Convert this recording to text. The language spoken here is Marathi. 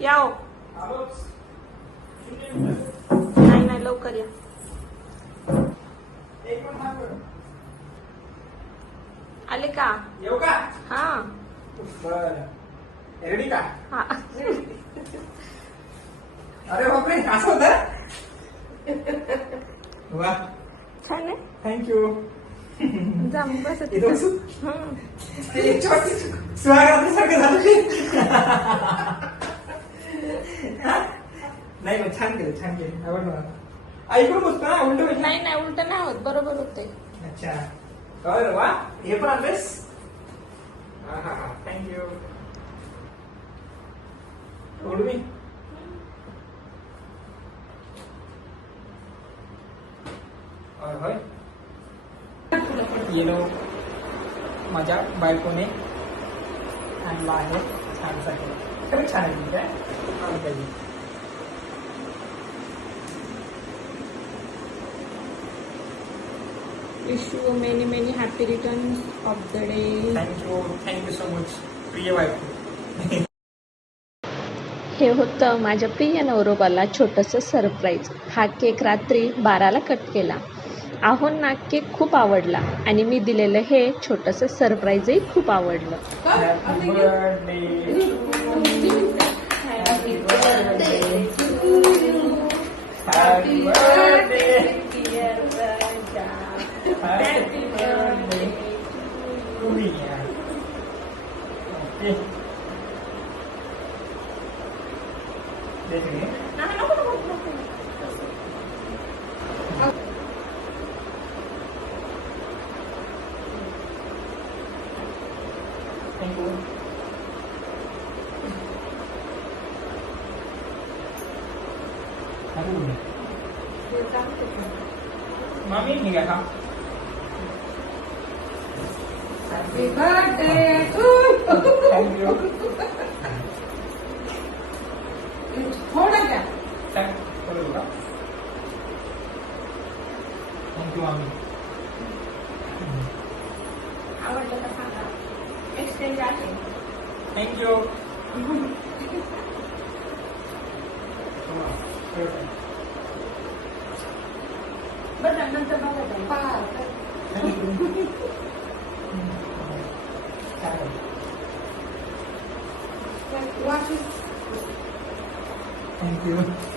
याओ. नाही नाही लवकर या. आले का? येऊ का? हा बरं. रेडी का? हा. अरे बापरे, असं होतं? वा, छान आहे. थँक्यू. जा मग बस इथं बसू? हं. ते छोटी सुहागरात्रीसारखं झालं ते. नाही मग छान केलं, छान केलं. आवडलं मला. ऐकून बसतो ना, उलट म्हणजे. नाही नाही उलट नाही होत, बरोबर होते. अच्छा, बरं वा. हे पण आणलेस? हा हा हा, थँक्यू. उडवी. होय. येलो माझ्या बायकोने आणला आहे. छानसा केला. खरंच छान आहे. काय पाहिजे. Wish you many many happy returns of the day. Thank you so much प्रिय बायको. हे होतं माझ्या प्रिय नवरोबाला छोटंसं सरप्राईज. हा केक रात्री 12ला कट केला. आहोंना केक खूप आवडला आणि मी दिलेलं हे छोटंसं सरप्राईजही खूप आवडलं. Happy birthday. Happy birthday. Happy birthday. Happy birthday. Okay. देखिए. Thank you. Mami niga ka? Happy birthday to Thank you. थोड़ा क्या? Thank you, mami. आवडलं का सांगा. एक्सचेंज आहे. Thank you. बरं नंतर बघा. Watch it. Thank you.